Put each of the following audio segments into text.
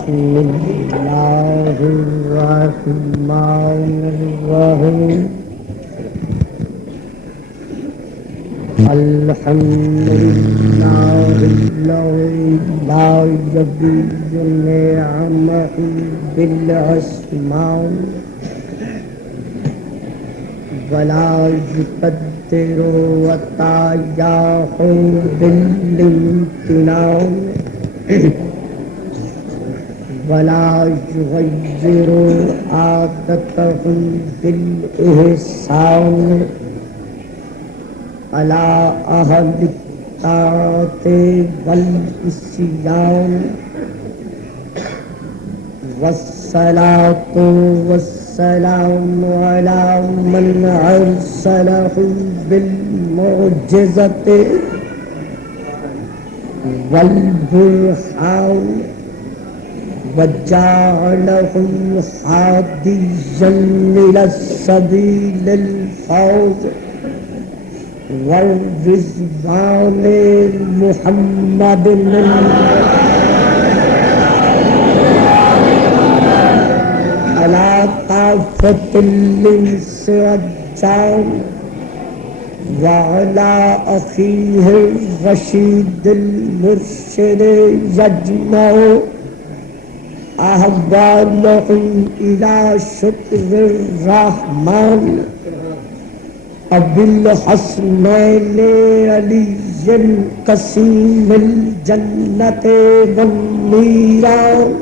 بسم الله الرحمن الرحيم الحمد لله الذي لا يبيد نعمه بالأسماء ولا يقدر عطاياه بالامتنان ولا يغير عادته بالإحسان على أهل الطاعة والعصيان والصلاة والسلام على من أرسله بالمعجزة والبرهان وجعله هاديا إلى السبيل الفوز والرضوان محمد على طافة الإنس والجان وعلى أخيه الرشيد المرشد يجمع أحوالهم إلى شكر الرحمن أبي الحسنين علي قسيم الجنة والنيران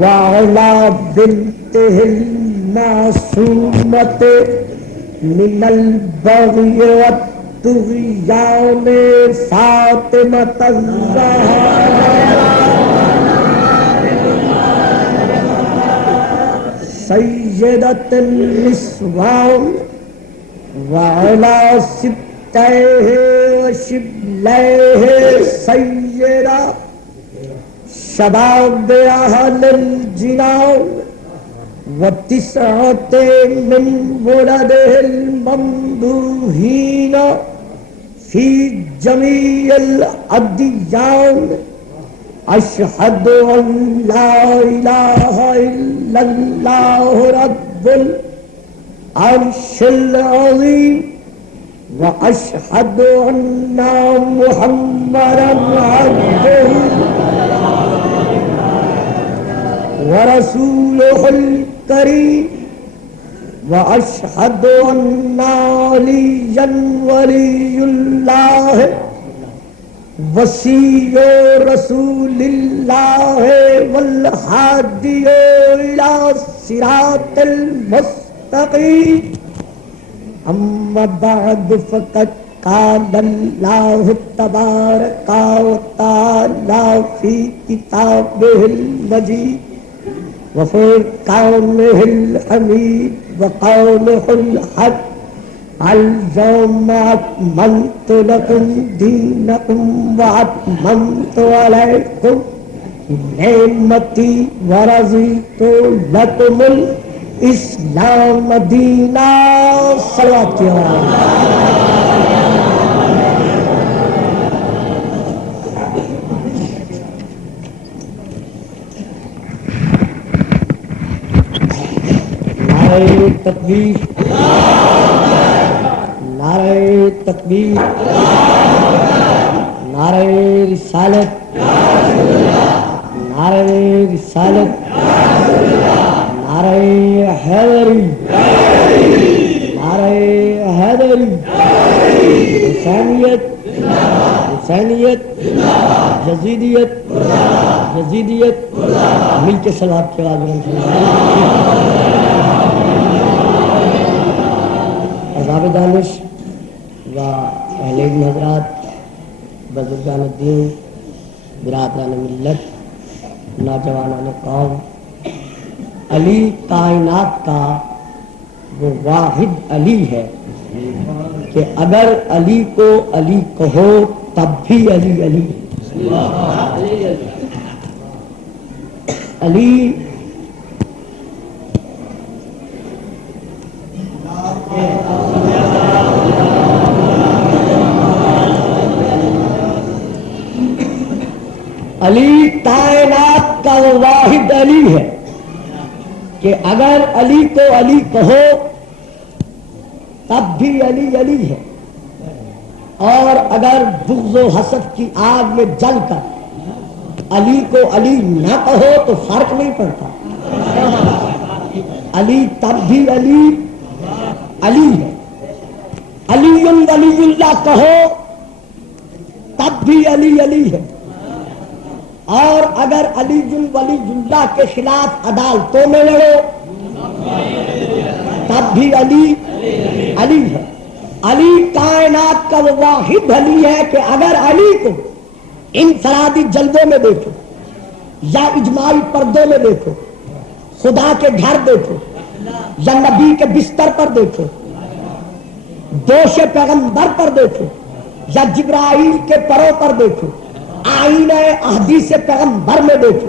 وعلى بنته المعصومة من البغي والطغيان فاطمة الزهراء سيدة النسوان وعلى سبتيه وشبليه سيدة شباب أهل الجنان وتسعة من ولده الممدوحين في جميع الأديان أشهد أن لا إله إلا الله رب العرش العظيم وأشهد أن محمدا عبده ورسوله الكريم وأشهد أن عليا ولي الله وصي رسول الله والهادي إلى الصراط المستقيم أما بعد فقد قال الله تبارك وتعالى في كتابه المجيد وفرقانه الحميد وقوله الحق اليوم أكملت لكم دينكم وأتممت عليكم نعمتي ورضيت لكم الإسلام دينا صلوات نعرہ تکبیر نعرہ تکبیر نعرہ رسالت نعرہ رسالت نعرہ حیدری نعرہ حیدری حسینیت حسینیت یزیدیت یزیدیت مل کے صلوات کے بعد احباب دانش و اہل علم حضرات بزرگان الدین برادران ملت نوجوانان قوم علی کائنات کا وہ واحد علی ہے کہ اگر علی کو علی کہو تب بھی علی علی علی علی کائنات کا وہ واحد علی ہے کہ اگر علی کو علی کہو تب بھی علی علی ہے، اور اگر بغض و حسد کی آگ میں جل کر علی کو علی نہ کہو تو فرق نہیں پڑتا، علی تب بھی علی علی ہے۔ علی ولی اللہ کہو تب بھی علی علی ہے، اور اگر علی ولی اللہ کے خلاف عدالتوں میں لڑو تب بھی علی علی ہے۔ علی کائنات کا وہ واحد علی ہے کہ اگر علی کو انفرادی جلووں میں دیکھو یا اجماعی پردوں میں دیکھو، خدا کے گھر دیکھو یا نبی کے بستر پر دیکھو، دوش پیغمبر پر دیکھو یا جبرائیل کے پروں پر دیکھو، آئینہ احادیث پیغمبر میں دیکھو،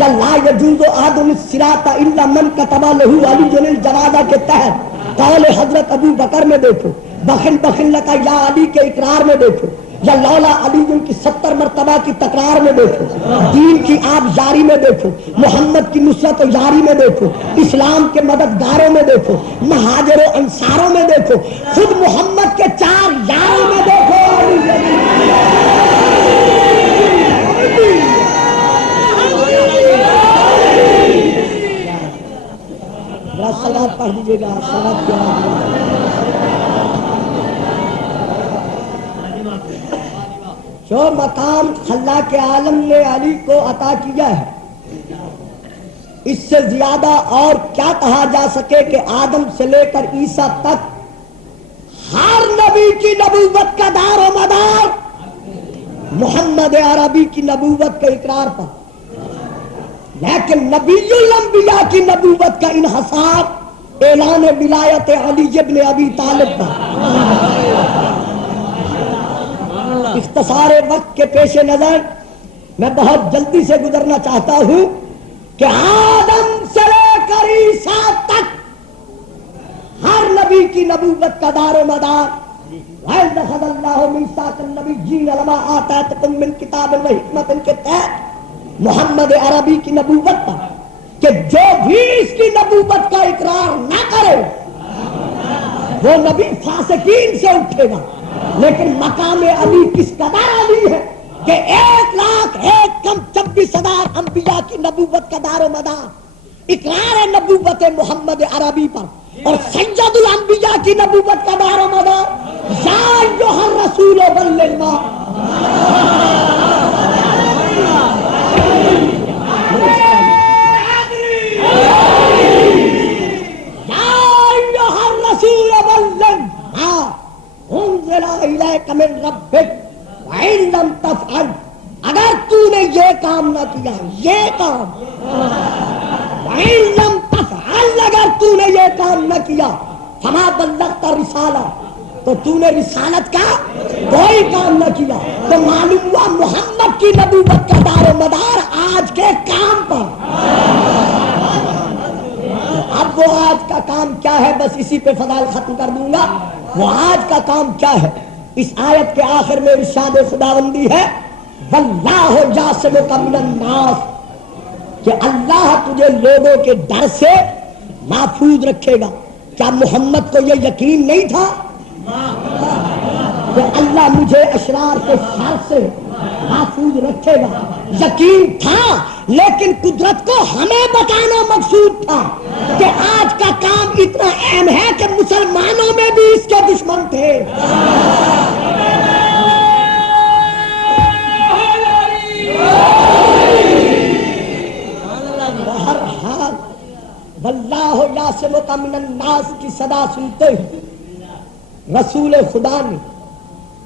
یا لا یجوز احد الصراط الا من كتب له علی الجوازہ کے تحت قول حضرت ابو بکر میں دیکھو، بخن بخن لکا یا علی کے اقرار میں دیکھو، یا لولا علی کی 70 مرتبہ کی تکرار میں دیکھو، دین کی آپ یاری میں دیکھو، محمد کی نصرت و یاری میں دیکھو، اسلام کے مددگاروں میں دیکھو، مہاجر و انصاروں میں دیکھو، خود محمد کے 4 یاروں میں دیکھو۔ صلوات پڑھ دیجیے گا، صلوات کی آواز۔ جو مقام خلاق عالم نے علی کو عطا کیا ہے، اس سے زیادہ اور کیا کہا جا سکے کہ آدم سے لے کر عیسیٰ تک ہر نبی کی نبوت کا دار و مدار محمد عربی کی نبوت کے اقرار پر، لیکن نبی الانبیاء کی نبوت کا انحصار اعلان ولایت علی ابن ابی طالب پر۔ اختصار وقت کے پیش نظر میں بہت جلدی سے گزرنا چاہتا ہوں کہ آدم سے لے کر عیسیٰ تک ہر نبی کی نبوت کا دار و مدار وَإِذْ أَخَذَ اللَّهُ مِيثَاقَ النَّبِيِّينَ لَمَا آتَيْتُكُم مِّن كِتَابٍ وَحِكْمَةٍ کے تحت محمد عربی کی نبوت پر، کہ جو بھی اس کی نبوت کا اقرار نہ کرے وہ نبی فاسقین سے اٹھے گا۔ لیکن مقام علی کس قدر علی ہے کہ 1,01,26,000 انبیاء کی نبوت کا دار و مدار اقرار نبوت محمد عربی پر، اور سید الانبیاء کی نبوت کا دار و مدار یا ایھا الرسول بلغ ما انزل الیک من ربک وان لم تفعل، اگر تو نے یہ کام نہ کیا، یہ کام، وان لم تفعل، اگر تو نے یہ کام نہ کیا، فما بلغت رسالہ، تو تو نے رسالت کا کوئی کام نہ کیا۔ تو معلوم ہوا محمد کی نبوت کا دار و مدار آج کے کام پر۔ اب وہ آج کا کام کیا ہے، بس اسی پہ فضائل ختم کر دوں گا۔ وہ آج کا کام کیا ہے؟ اس آیت کے آخر میں ارشاد خداوندی ہے واللہ یعصمک من الناس، کہ اللہ تجھے لوگوں کے ڈر سے محفوظ رکھے گا۔ کیا محمد کو یہ یقین نہیں تھا کہ اللہ مجھے اشرار کے شر سے محفوظ رکھے گا؟ یقین تھا، لیکن قدرت کو ہمیں بتانا مقصود تھا کہ آج کا کام اتنا اہم ہے کہ مسلمانوں میں بھی اس کے دشمن تھے۔ بہرحال واللہ یعصمک من الناس کی صدا سنتے ہی رسول خدا نے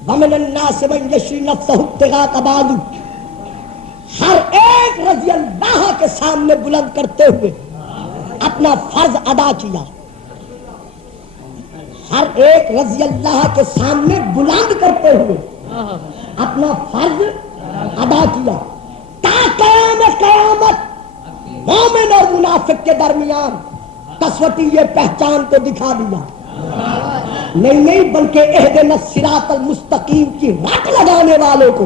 ومن الناس من یشری نفسہ ابتغاء مرضات، ہر ایک رضی اللہ کے سامنے بلند کرتے ہوئے اپنا فرض ادا کیا، ہر ایک رضی اللہ کے سامنے بلند کرتے ہوئے اپنا فرض ادا کیا، تا قیامت مومن اور منافق کے درمیان کسوٹی یہ پہچان کو دکھا دیا، نہیں بلکہ اہدنا الصراط المستقیم کی رٹ لگانے والوں کو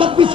26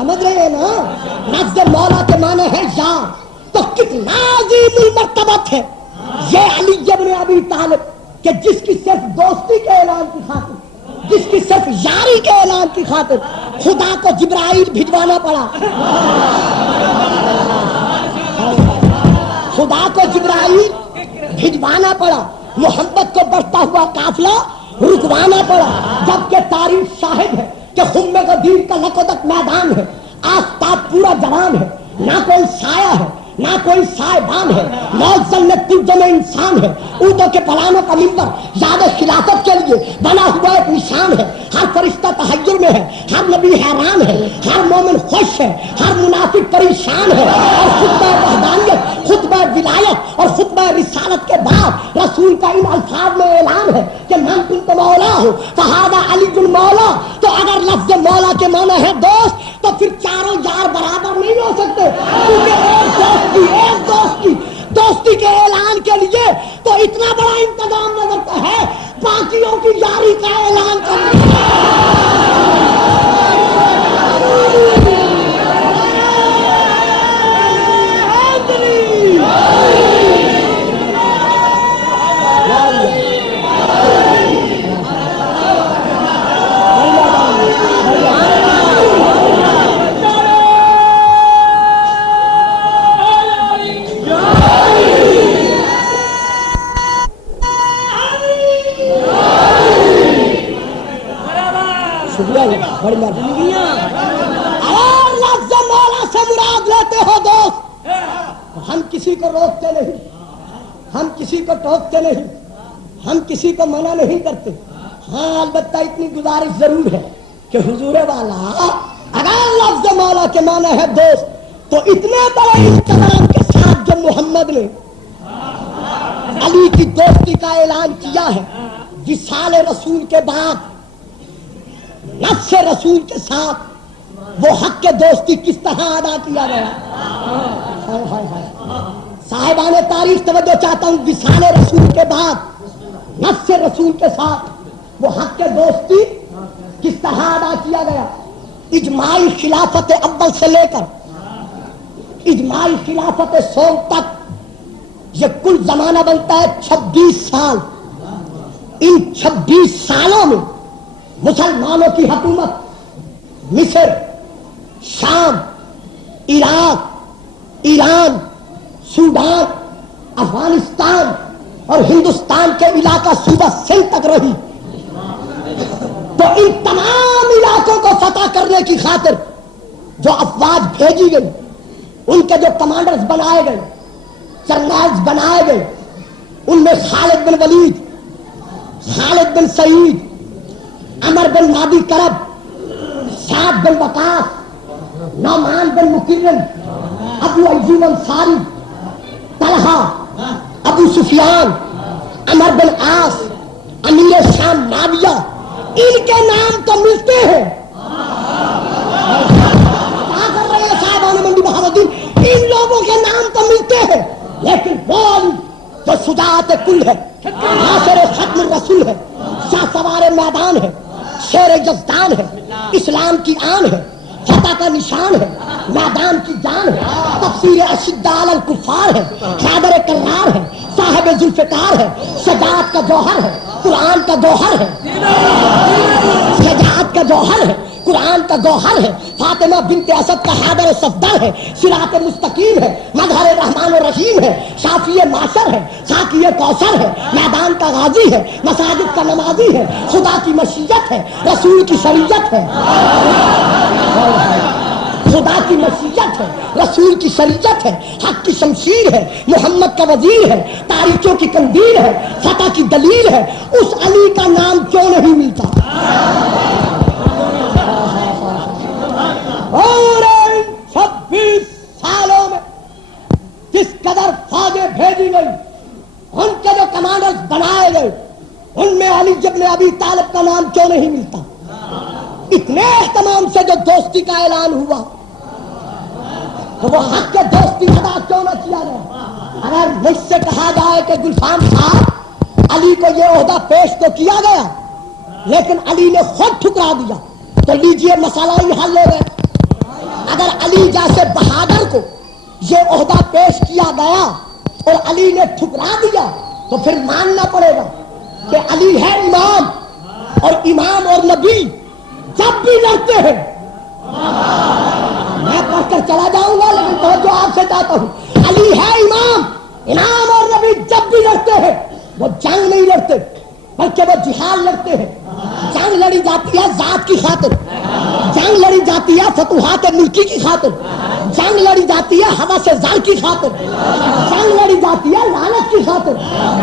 سمجھ رہے ہیں نا؟ لفظ مولا کے معنی ہے یار، تو کتنا عظیم المرتبت ہے یہ علی ابن ابی طالب کہ جس کی صرف دوستی کے اعلان کی خاطر، جس کی صرف یاری کے اعلان کی خاطر خدا کو جبرائیل بھجوانا پڑا، خدا کو جبرائیل بھجوانا پڑا، محمد کو بڑھتا ہوا قافلہ رکوانا پڑا، جبکہ تاریخ شاہد ہے کہ خم غدیر کا لقدک میدان ہے، آفتاب پورا جوان ہے، نہ کوئی سایہ ہے نہ کوئی سائبان ہے، موزن میں ترجمہ انسان ہے، اونٹوں کے پلانوں کا منبر یاد خلافت کے لیے بنا ہوا ایک نشان ہے، ہر فرشتہ تحیر میں ہے، ہر نبی حیران ہے، ہر مومن خوش ہے، ہر منافق پریشان ہے، اور خطبہ وحدانیت، خطبہ ولایت اور خطبہ رسالت کے بعد رسول کا ان الفاظ میں اعلان ہے کہ من کنت مولا ہو فہذا علی المولا۔ تو اگر لفظ مولا کے معنی ہے دوست، تو پھر چاروں یار برابر نہیں ہو سکتے، کیونکہ ایک دوستی کے اعلان کے لیے تو اتنا بڑا انتظام نظر ہے، باقیوں کی یاری کا اعلان کرنا۔ بڑی اور لفظ مولا سے مراد لیتے ہو دوست، ہم کسی کو روکتے نہیں، ہم کسی کو ٹوکتے نہیں، ہم کسی کو منع نہیں کرتے، ہاں البتہ اتنی گزارش ضرور ہے کہ حضور والا اگر لفظ مولا کے معنی ہے دوست، تو اتنے بڑے اہتمام کے ساتھ جو محمد نے علی کی دوستی کا اعلان کیا ہے، وصال رسول کے بعد نفس رسول کے ساتھ وہ حق کے دوستی کس طرح ادا کیا گیا۔ صاحبان تاریخ توجہ چاہتا ہوں، وصال رسول کے بعد نفس رسول کے ساتھ وہ حق کے دوستی کس طرح ادا کیا گیا۔ اجماعی خلافت اول سے لے کر اجماعی خلافت سوم تک یہ کل زمانہ بنتا ہے 26 سال۔ ان 26 سالوں میں مسلمانوں کی حکومت مصر، شام، عراق، ایران، سوڈان، افغانستان اور ہندوستان کے علاقہ صوبہ سندھ تک رہی۔ تو ان تمام علاقوں کو فتح کرنے کی خاطر جو افواج بھیجی گئی، ان کے جو کمانڈرز بنائے گئے، جنرلز بنائے گئے، ان میں خالد بن ولید، خالد بن سعید، عمر بن مادی کرب، سعد بن وقاص، نعمان بن مکرم، ابو ایوب انصاری، طلحہ، ابو سفیان، عمر بن عاص، امیر شام معاویہ، ان کے نام تو ملتے ہیں، کیا کر رہے ہیں صاحبان منڈی بہاؤالدین، ان لوگوں کے نام تو ملتے ہیں، لیکن وہ جو شجاعت کل ہے، ناصر ختم الرسول ہے، شاہ سوار میدان ہے، شیر یزدان ہے، اسلام کی آن ہے، فتح کا نشان ہے، میدان کی جان ہے، تفسیر اشداء علی الکفار ہے، حیدر کرار ہے، صاحب ذوالفقار ہے، شجاعت کا جوہر ہے، قرآن کا گوہر ہے، شجاعت کا جوہر ہے، قرآن کا گوہر ہے، فاطمہ بنت اسد کا حیدر و صفدر ہے، صراط مستقیم ہے، مظہر رحمان الرحیم ہے، شافی معشر ہے، ساقی کوثر ہے، میدان کا غازی ہے، مساجد کا نمازی ہے، خدا کی مشیت ہے، رسول کی شریعت ہے، خدا کی مشیت ہے، رسول کی شریعت ہے، حق کی شمشیر ہے، محمد کا وزیر ہے، تاریخوں کی قندیل ہے، فتح کی دلیل ہے، اس علی کا نام کیوں نہیں ملتا؟ اور 26 سالوں میں جس قدر فوجیں بھیجی گئی، ان کے جو کمانڈرز بنائے گئے، ان میں علی ابن ابی طالب کا نام کیوں نہیں ملتا؟ اتنے اہتمام سے جو دوستی کا اعلان ہوا، تو وہ حق کے دوستی ادا کیوں نہ کیا گیا؟ اگر مجھ سے کہا جائے کہ گلفام صاحب علی کو یہ عہدہ پیش تو کیا گیا لیکن علی نے خود ٹھکرا دیا، تو لیجئے مسئلہ ہی حل ہو گیا۔ اگر علی جیسے بہادر کو یہ عہدہ پیش کیا گیا اور علی نے ٹھکرا دیا تو پھر ماننا پڑے گا کہ علی ہے امام، اور امام اور نبی جب بھی لڑتے ہیں، میں پڑھ کر چلا جاؤں گا لیکن توجہ آپ سے چاہتا ہوں، علی ہے امام، امام اور نبی جب بھی لڑتے ہیں وہ جنگ نہیں لڑتے بلکہ وہ جہاد لڑتے ہیں۔ جنگ لڑی جاتی ہے ذات کی خاطر، جنگ لڑی جاتی ہے فتوحات ملکی کی خاطر، جنگ لڑی جاتی ہے ہوس زر کی خاطر، جنگ لڑی جاتی ہے لالچ کی خاطر،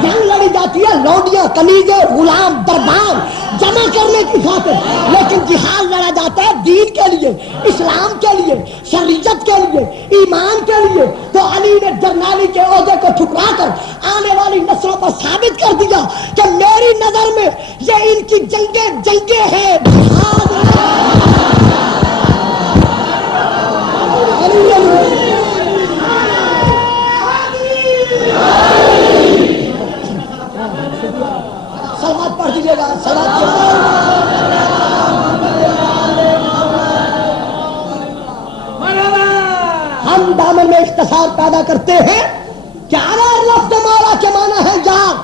جنگ لڑی جاتی ہے لوڈیاں کنیزے غلام دربان جمع کرنے کی خاطر، لیکن جہاد لڑا جاتا ہے دین کے لیے، اسلام کے لیے، شریعت کے لیے، ایمان کے لیے۔ تو علی نے جرنیلی کے عہدے کو ٹھکرا کر آنے والی نسلوں پر ثابت کر دیا کہ میری نظر میں یہ ان کی جنگیں ہیں، جہاد سلوات پڑھ دیجیے گا، ہم دامن میں اختصار پیدا کرتے ہیں کہ اگر لفظ مولا کے معنی ہے یار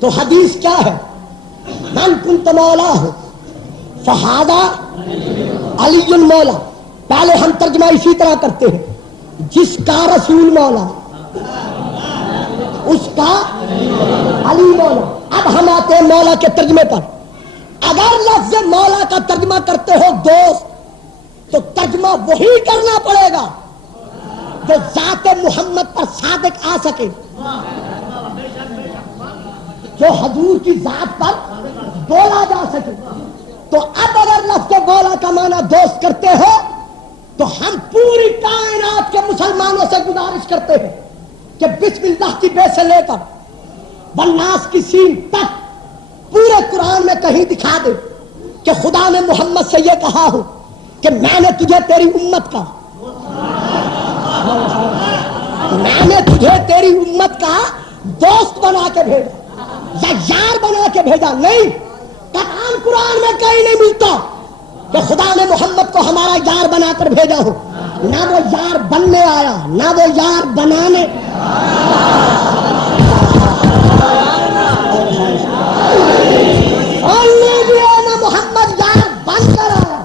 تو حدیث کیا ہے؟ من کنت مولا ہو فہذا علی المولا۔ پہلے ہم ترجمہ اسی طرح کرتے ہیں، جس کا رسول مولا اس کا علی مولا۔ اب ہم آتے ہیں مولا کے ترجمے پر۔ اگر لفظ مولا کا ترجمہ کرتے ہو دوست تو ترجمہ وہی کرنا پڑے گا جو ذات محمد پر صادق آ سکے، جو حضور کی ذات پر بولا جا سکے۔ تو اب اگر لفظ مولا کا معنی دوست کرتے ہو تو ہم پوری کائنات کے مسلمانوں سے گزارش کرتے ہیں کہ بسم اللہ کی بے سے لے کر والناس کی سین تک پورے قرآن میں کہیں دکھا دے کہ خدا نے محمد سے یہ کہا ہو کہ میں نے تجھے تیری امت کا دوست بنا کے بھیجا یا یار بنا کے بھیجا۔ نہیں، قرآن میں کہیں نہیں ملتا کہ خدا نے محمد کو ہمارا یار بنا کر بھیجا ہو۔ نہ وہ یار بننے آیا، نہ وہ یار بنانے۔ نہ محمد یار بن کر آیا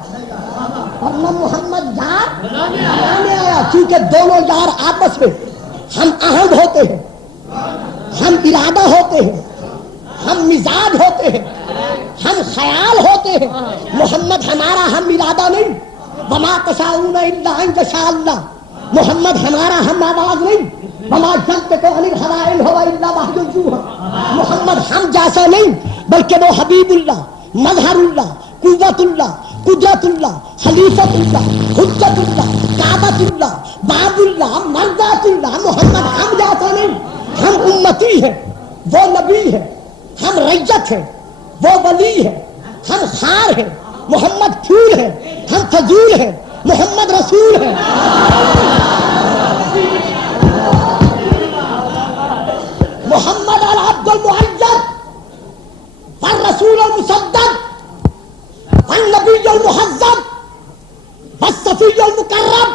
اور نہ محمد یار بنانے آیا، کیونکہ دونوں یار آپس میں ہم آہنگ ہوتے ہیں، ہم ارادہ ہوتے ہیں، ہم مزاج ہوتے ہیں، ہم خیال ہوتے ہیں۔ محمد ہمارا ہم ارادہ نہیں، وما تشاءون الا ان یشاء اللہ۔ محمد ہمارا ہم آواز نہیں، وما ينطق عن الهوى ان هو الا وحی یوحی۔ محمد ہم جیسا نہیں بلکہ وہ حبیب اللہ، مظہر اللہ، قوت اللہ، قدرت اللہ، خلیفت اللہ، حجت اللہ، کعبۃ اللہ، باب اللہ، مرضات اللہ۔ محمد ہم جیسا نہیں، ہم امتی ہیں، وہ نبی ہے، ہم ریت ہیں، وہ ولی ہے، ہم خار ہیں، محمد پھول ہے، ہم فضول ہیں، محمد رسول ہے۔ محمد العبد المؤید والرسول المصدق والنبی المحذب والصفی المقرب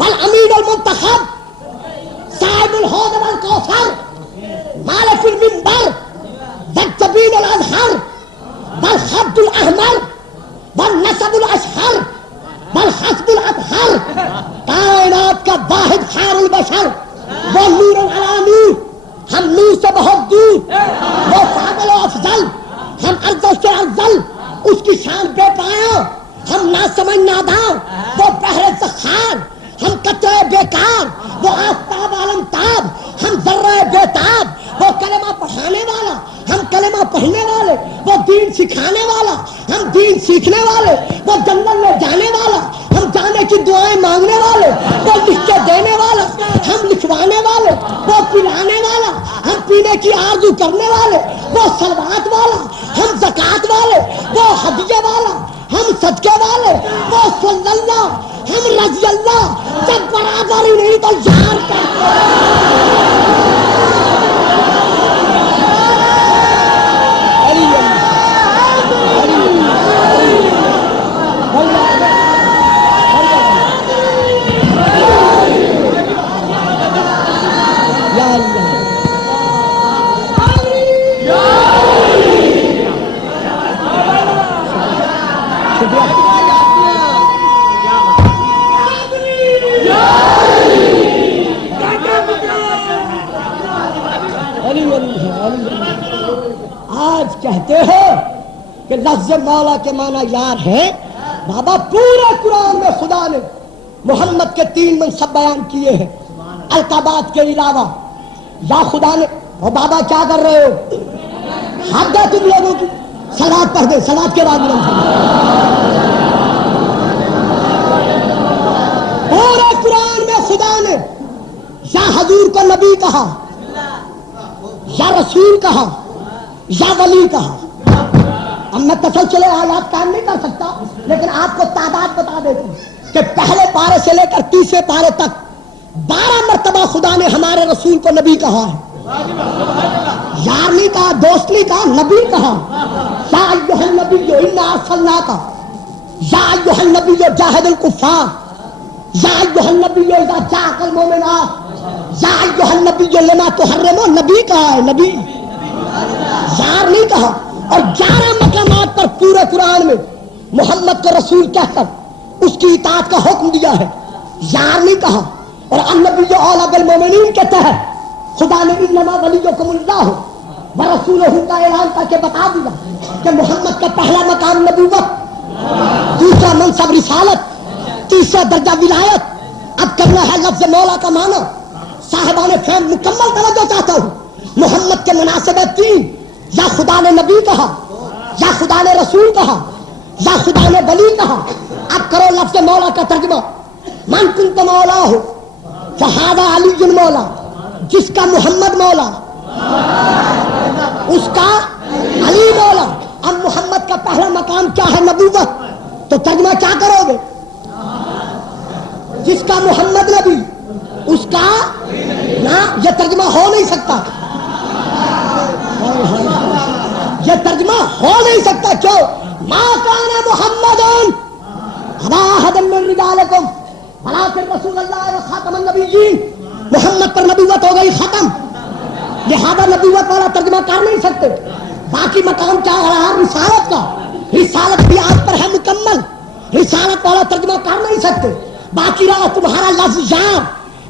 والامین المنتخب صاحب الحوض والکوثر مالک المنبر والجبین الازہر والخد الاحمر والنسب الاشہر والحسب الاطہر۔ کائنات کا واحد خیر البشر، وہ نور علی نور، ہم نور سے بہت دور، وہ فاضل و افضل، ہم افضل سے افضل، اس کی شان بے پایا، ہم نہ سمجھ ناداں، وہ بحر سخار، ہم قطرے بیکار، وہ آفتاب عالم تاب، ہم ذرہ بیتاب، وہ کلمہ پڑھانے والا، ہم کلمہ پڑھنے والے، وہ دین سکھانے والا، ہم دین سیکھنے والے، وہ جنت میں جانے والا، ہم جانے کی دعائیں مانگنے والے، وہ لکھ کے دینے والا، ہم لکھوانے والے، وہ پلانے والا، ہم پینے کی آرزو کرنے والے، وہ صلوات والا، ہم زکات والے، وہ ہدیے والا، ہم صدقے والے، وہ صلی اللہ، ہم رضی اللہ۔ جب برابر ہی نہیں تو یار آج کہتے ہو کہ لفظ مولا کے معنی یار ہے. بابا پورے قرآن میں خدا نے محمد کے 3 منصب بیان کیے ہیں القابات کے علاوہ. یا خدا نے اور بابا کیا کر رہے ہو؟ حد ہے تم لوگوں کی. صلوات پڑھ دے، صلوات کے بعد پورے قرآن میں خدا نے یا حضور کو نبی کہا، یا رسول کہا، یا ولی کہا. اب میں تسلسل آیات قائم نہیں کر سکتا، لیکن آپ کو تعداد بتا دیتا ہوں کہ پہلے پارے سے لے کر تیسرے پارے تک 12 مرتبہ خدا نے ہمارے رسول کو نبی کہا ہے. یار نہیں کہا، دوست نہیں کہا، نبی کہا. یا ایھا النبی انا ارسلناک، یا ایھا النبی جاہد الکفار، یا ایھا النبی اذا جاءک المؤمنات، یا ایھا النبی لما تحرم. نبی کہا ہے، نبی، یار نہیں کہا. اور 11 مقامات پر پورے قرآن میں محمد کو رسول کہہ کر اس کی اطاعت کا حکم دیا ہے، یار نہیں کہا. اور النبی اولی بالمؤمنین کے تحت خدا نے انما ولیکم اللہ ورسولہ کا اعلان کر کے بتا دیا کہ محمد کا پہلا مقام نبوت، دوسرا منصب رسالت، تیسرا درجہ ولایت. اب کرنا ہے لفظ مولا کا معنی. صاحبان فہم مکمل توجہ چاہتا ہوں. محمد کے مناسبت 3، یا خدا نے نبی کہا، یا خدا نے رسول کہا، یا خدا نے ولی کہا. اب کرو لفظ مولا کا ترجمہ. من کنت مولا ہو فہذا علی مولا، جس کا محمد مولا اس کا علی مولا. اب محمد کا پہلا مقام کیا ہے؟ نبوت. تو ترجمہ کیا کرو گے؟ جس کا محمد نبی اس کا نا، یہ ترجمہ ہو نہیں سکتا. یہ ترجمہ ہو نہیں سکتا. کیوں؟ ما کان محمد ابا احد من رجالکم ولکن رسول اللہ وخاتم النبیین. محمد پر نبوت ہو گئی ختم، لہذا نبوت والا ترجمہ کر نہیں سکتے. باقی مقام کیا رہا؟ رسالت کا. رسالت بھی آپ پر ہے مکمل، رسالت والا ترجمہ کر نہیں سکتے. باقی رہا تمہارا لفظ یار.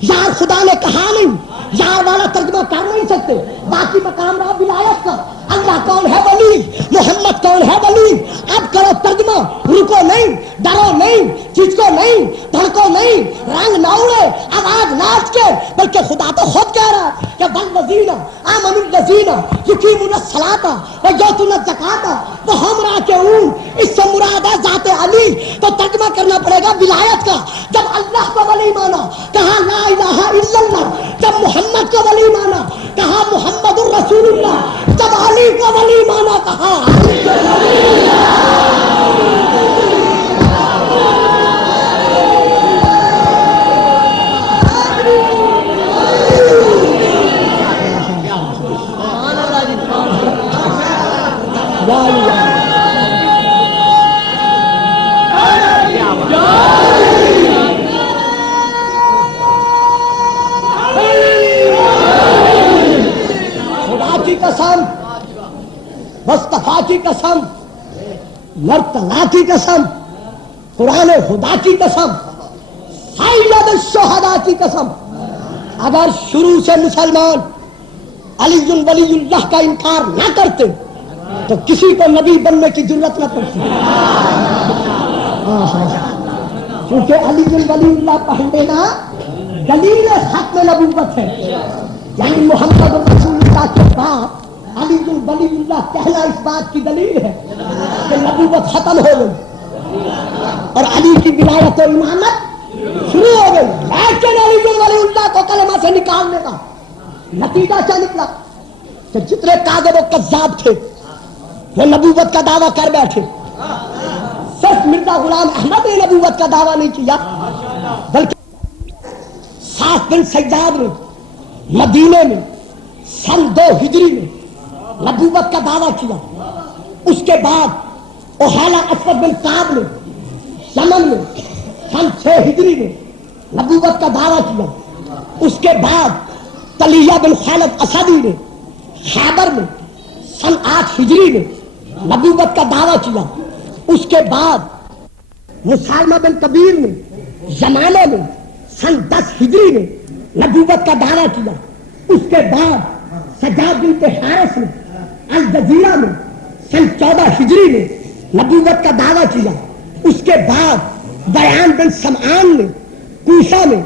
یار خدا نے کہا نہیں، یار والا ترجمہ کر نہیں سکتے. باقی مقام رہا ولایت کا. اللہ کون ہے؟ ولی. محمد کون ہے؟ ولی. اب کرو ترجمہ. رکو نہیں، ڈرو نہیں، چچکو نہیں، دھڑکو نہیں، رنگ نہ اڑے، آواز ناچ کے. بلکہ خدا تو خود کہہ رہا ہے کہ والذین آمنوا الذین یقیمون الصلاۃ ویؤتون الزکاۃ وہم راکعون. اس سے مراد ہے ذات علی. تو ترجمہ کرنا پڑے گا ولایت کا. جب اللہ کو ولی مانا کہا لا الہ الا اللہ، جب محمد کو ولی مانا کہا محمد الرسول اللہ، جب علی کو ولی مانا کہا علی کو ولی. مصطفیٰ کی قسم، مرتضیٰ کی قسم، قرآن خدا کی قسم، سید الشہداء کی قسم، اگر شروع سے مسلمان علی ولی اللہ کا انکار نہ کرتے تو کسی کو نبی بننے کی ضرورت نہ پڑتی. کیونکہ علی ولی اللہ پڑھ لینا دلیل ختم نبوت ہے. یعنی محمد رسول اللہ کے بعد علی ولی اللہ کہنا اس بات کی دلیل ہے کہ نبوت ختم ہو گئی اور علی کی ولایت و امامت شروع ہو گئی. لیکن علی ولی اللہ کو کلمہ سے نکالنے کا نتیجہ کیا نکلا کہ جتنے کاذب و کذاب تھے وہ نبوت کا دعویٰ کر بیٹھے. صرف مرزا غلام احمد نے نبوت کا دعویٰ نہیں کیا، بلکہ 7 بن سجاد نے مدینے میں سن 2 ہجری میں نبوت کا دعویٰ کیا. اس کے بعد اوہیلا اسود بن کعب نے یمن میں سن 6 ہجری میں نبوت کا دعویٰ کیا. اس کے بعد طلیہ بن خالد اسدی نے خیبر میں سن 8 ہجری میں نبوت کا دعویٰ کیا. اس کے بعد مسالمہ بن کبیر نے یمامہ میں سن 10 ہجری میں نبوت کا دعویٰ کیا. اس کے بعد سجاد بن حارث نے الجزیرہ میں سن 14 ہجری میں نبوت کا دعویٰ کیا. اس کے بعد بیان بن سمعان نے کوفہ میں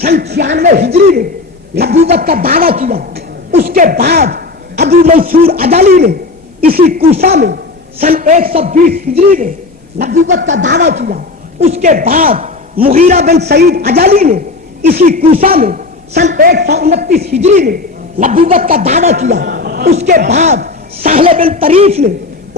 سن 96 ہجری میں نبوت کا دعویٰ کیا. اس کے بعد ابو منصور عجلی نے اسی کوفہ میں سن 120 ہجری میں نبوت کا دعویٰ کیا. اس کے بعد مغیرہ بن سعید عجلی نے اسی کوفہ میں سن 129 ہجری میں نبوت کا دعویٰ کیا. اس کے بعد سہل بن طریف نے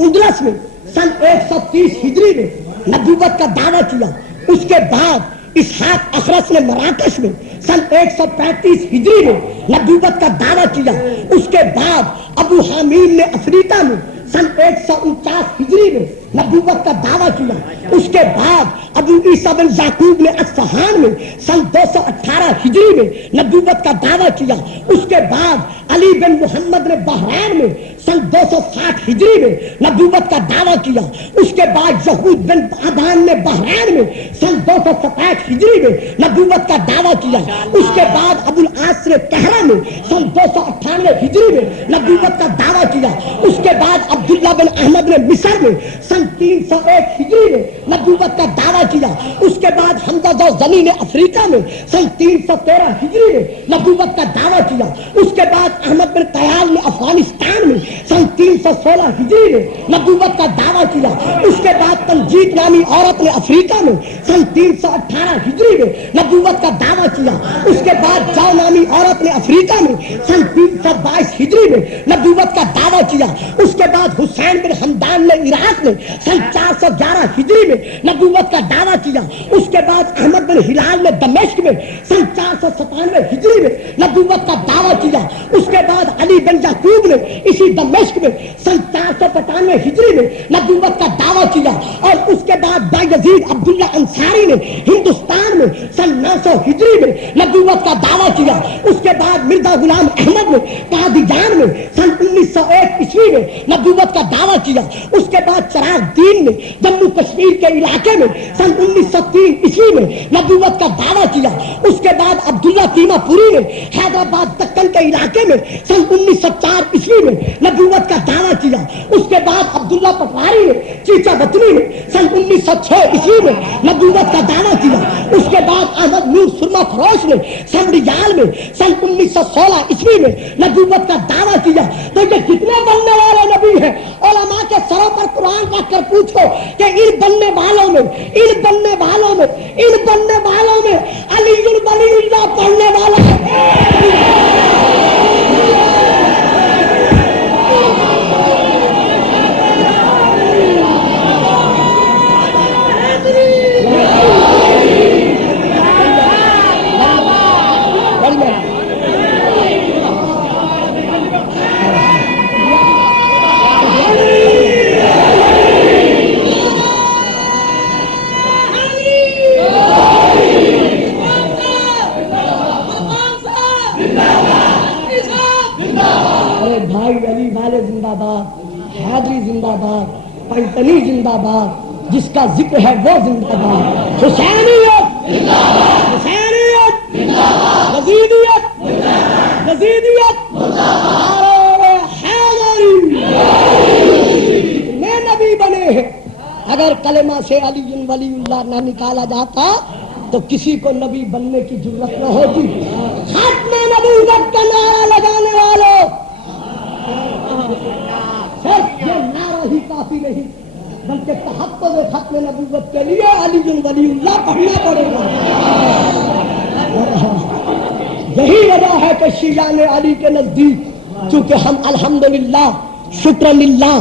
اندلس میں سن 130 ہجری میں نبوت کا دعویٰ کیا. اس کے بعد اسحاق اخرس نے مراکش میں سن 135 ہجری میں نبوت کا دعویٰ کیا. اس کے بعد ابو حامیم نے افریقہ میں سن 149 ہجری میں نبوت کا دعویٰ کیا. اس کے بعد ابو عیسیٰ بن یعقوب نے اصفہان میں سن 218 ہجری میں نبوت کا دعویٰ کیا. اس کے بعد علی بن محمد نے بحرین میں سن 260 ہجری میں نبوت کا دعویٰ کیا. اس کے بعد یہود بن عبان نے بحرین میں سن 227 ہجری میں نبوت کا دعویٰ کیا. اس کے بعد ابو العاص نے قہرہ میں سن 298 ہجری میں نبوت کا دعویٰ کیا. اس کے بعد عبداللہ بن احمد نے مصر میں سن 301 ہجری میں نبوت کا دعویٰ کیا. اس کے بعد حمزہ ذوزنی نے افریقہ میں سن 313 ہجری میں نبوت کا دعویٰ کیا. اس کے بعد احمد بن قیال نے افغانستان میں سن 316 ہجری میں نبوت کا دعویٰ کیا. اس کے بعد تنجید نامی عورت نے افریقہ میں سن 318 ہجری میں نبوت کا دعویٰ کیا. اس کے بعد جاؤ نامی عورت نے افریقہ میں سن 322 ہجری میں نبوت کا دعویٰ کیا. اس کے بعد حسین بن حمدان نے عراق میں سن 411 ہجری میں نبوت کا دعویٰ کیا. اس کے بعد احمد بن ہلال نے دمشق میں سن 497 ہجری میں نبوت کا دعویٰ کیا. اس کے بعد علی بن یعقوب نے اسی دمشق میں سن 495 ہجری میں نبوت کا دعویٰ کیا. اور اس کے بعد بایزید عبداللہ انصاری نے ہندوستان میں سن 900 ہجری میں نبوت کا دعویٰ کیا. اس کے بعد مرزا غلام احمد نے قادیان میں سن 1901 عیسوی میں نبوت کا دعویٰ کیا. اس کے بعد چراغ دین نے جموں کشمیر کے علاقے میں سن 1903 عیسوی میں نبوت کا دعویٰ کیا. اس کے بعد عبداللہ تیمہ پوری نے حیدرآباد دکن کے علاقے میں سن 1904 عیسوی میں نبوت کا دعویٰ کیا. اس کے بعد عبداللہ پٹواری نے چیچا وطنی نے سن 1906 عیسوی میں نبوت کا دعویٰ کیا. اس کے بعد احمد نور سرما فروش نے سن ریال میں سن 1916 عیسوی میں نبوت کا دعویٰ کیا. تو یہ کتنے بننے والے نبی ہیں؟ علماء کے سروں پر قرآن کا کر پوچھو کہ ان بننے والوں میں علی ولی اللہ پڑھنے والا زندہ باد، حیدری زندہ باد، پلٹنی زندہ باد، جس کا ذکر ہے وہ زندہ باد. حسینیت حسینیت یزیدیت یزیدیت میں نبی بنے ہیں. اگر کلمہ سے علی ولی اللہ نہ نکالا جاتا تو کسی کو نبی بننے کی ضرورت نہ ہوتی. ختم نبوت کا نعرہ لگانے والوں، صرف یہ نعرہ ہی کافی نہیں بلکہ تحفظ ختم نبوت کے لیے علی ولی اللہ پڑھنا پڑے گا. یہی وجہ ہے کہ شیعہ علی کے نزدیک، چونکہ ہم الحمدللہ شکر للہ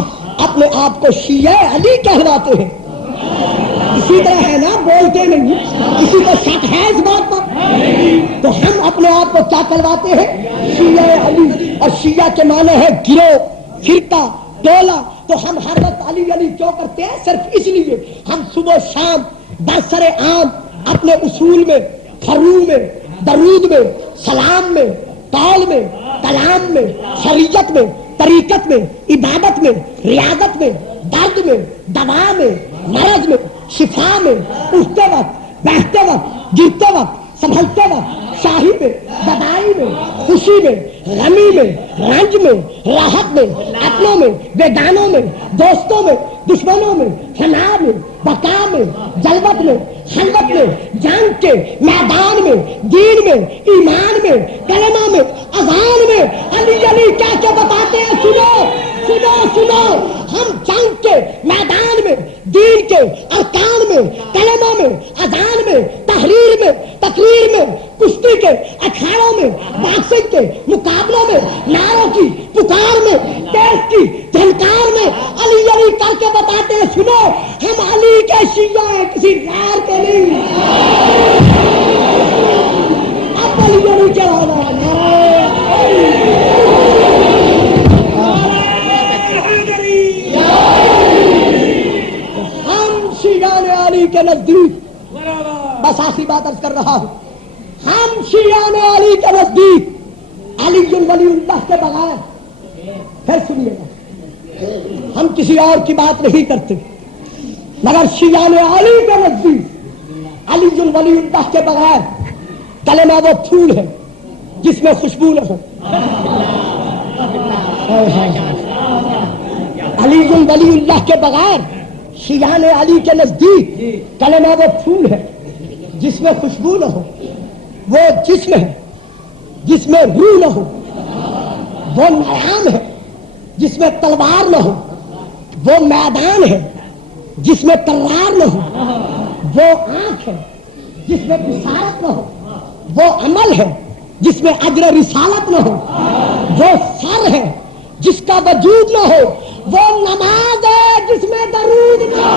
اپنے آپ کو شیعہ علی کہلاتے ہیں. اسی طرح ہے نا، بولتے نہیں، کسی کو شک ہے اس بات پر؟ تو ہم اپنے آپ کو کیا کہلواتے ہیں؟ شیعہ علی. اور شیعہ کے معنی ہے گروہ، فرقہ، ٹولہ. تو ہم ہر وقت علی علی کیوں کرتے ہیں؟ صرف اس لیے ہم صبح شام برسر عام اپنے اصول میں، فروع میں، درود میں، سلام میں، قول میں، کلام میں، شریعت میں، طریقت میں، عبادت میں، ریاضت میں، درد میں، دوا میں، مرض میں، شفا میں، اٹھتے وقت، بیٹھتے وقت، گرتے وقت، سنبھلتے وقت، شاہی میں، بدائی میں، خوشی میں، غمی میں، رنج میں، راحت میں، اپنوں میں، بیگانوں میں، دوستوں میں، دشمنوں میں، فنا میں، بقا میں، جلوت میں، خلوت میں، جنگ کے میدان میں، دین میں، ایمان میں، کلمہ میں، اذان میں، علی علی کیا کیا بتاتے ہیں، سنو سنو سنو، ہم جنگ کے میدان میں، دین کے ارکان میں، کلمہ میں، اذان میں، تحریر میں، تقریر میں، کشتی کے اکھاڑوں میں، باکسنگ کے مقابلوں میں، نعروں کی پکار میں، تیز کی جھنکار میں علی علی کر کے بتاتے ہیں، سنو ہم علی کے شیعہ ہیں، کسی غیر کے نہیں۔ اب علی علی کے ہم شیعان علی کے نزدیک، بس آخری بات عرض کر رہا ہوں، ہم شیعان علی کے نزدیک علی ولی اللہ کے بغیر، پھر سنیے گا، ہم کسی اور کی بات نہیں کرتے، مگر شیعان علی کے نزدیک علی ولی اللہ کے بغیر کلمہ وہ پھول ہے جس میں خوشبو نہ ہو۔ علی ولی اللہ کے بغیر شیعان علی کے نزدیک کلمہ وہ پھول ہے جس میں خوشبو نہ ہو، وہ جسم ہے جس میں روح نہ ہو، وہ میدان ہے جس میں تلوار نہ ہو، وہ میدان ہے جس میں تلوار نہ ہو، وہ آنکھ ہے جس میں بصارت نہ ہو، وہ عمل ہے جس میں اجر رسالت نہ ہو، وہ سر ہے جس کا وجود نہ ہو، وہ نماز ہے جس میں درود نہ ہو۔